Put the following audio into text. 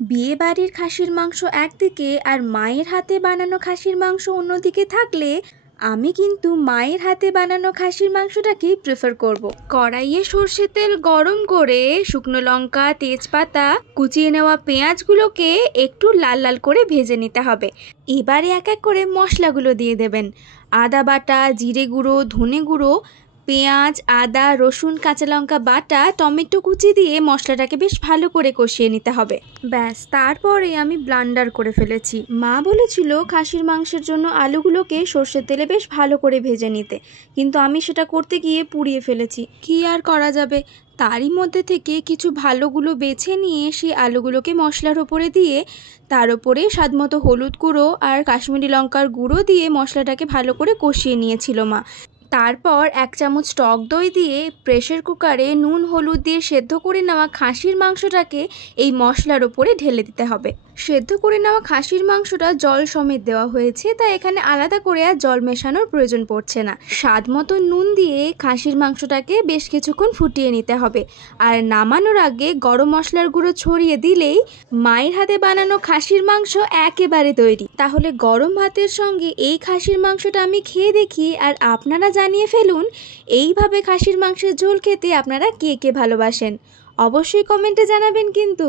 বিয়ে বাড়ির খাসির মাংস একদিকে আর মায়ের হাতে বানানো খাসির মাংস অন্যদিকে থাকলে আমি কিন্তু মায়ের হাতে বানানো খাসির মাংসটাকেই প্রেফার করব। কড়াইয়ে সর্ষের তেল গরম করে শুকনো লঙ্কা, তেজপাতা, কুচিয়ে নেওয়া পেঁয়াজগুলোকে একটু লাল লাল করে ভেজে নিতে হবে। এবারে এক এক করে মশলাগুলো দিয়ে দেবেন। আদা বাটা, জিরে গুঁড়ো, ধনে গুঁড়ো, পেঁয়াজ, আদা, রসুন, কাঁচা লঙ্কা বাটা, টমেটো কুচি দিয়ে মশলাটাকে বেশ ভালো করে কষিয়ে নিতে হবে। ব্যাস, তারপরে আমি ব্লান্ডার করে ফেলেছি। মা বলেছিল খাসির মাংসের জন্য আলুগুলোকে সর্ষের তেলে বেশ ভালো করে ভেজে নিতে, কিন্তু আমি সেটা করতে গিয়ে পুড়িয়ে ফেলেছি। কি আর করা যাবে, তারই মধ্যে থেকে কিছু ভালোগুলো বেছে নিয়ে সেই আলুগুলোকে মশলার ওপরে দিয়ে তার ওপরে স্বাদমতো হলুদ গুঁড়ো আর কাশ্মীরি লঙ্কার গুঁড়ো দিয়ে মশলাটাকে ভালো করে কষিয়ে নিয়েছিল মা। তারপর 1 চামচ টক দই দিয়ে প্রেসার কুকারে নুন হলুদ দিয়ে সেদ্ধ করে নেওয়া খাসির মাংসটাকে এই মশলার ওপরে ঢেলে দিতে হবে। সেদ্ধ করে নেওয়া খাসির মাংসটা জল সমেত দেওয়া হয়েছে, তাই এখানে আলাদা করে আর জল মেশানোর প্রয়োজন পড়ছে না। স্বাদ মতো নুন দিয়ে খাসির মাংসটাকে বেশ কিছুক্ষণ ফুটিয়ে নিতে হবে। আর নামানোর আগে গরম মশলার গুঁড়ো ছড়িয়ে দিলেই মায়ের হাতে বানানো খাসির মাংস একেবারে তৈরি। তাহলে গরম ভাতের সঙ্গে এই খাসির মাংসটা আমি খেয়ে দেখি, আর আপনারা জানিয়ে ফেলুন এইভাবে খাসির মাংসের ঝোল খেতে আপনারা কে কে ভালোবাসেন। অবশ্যই কমেন্টে জানাবেন কিন্তু।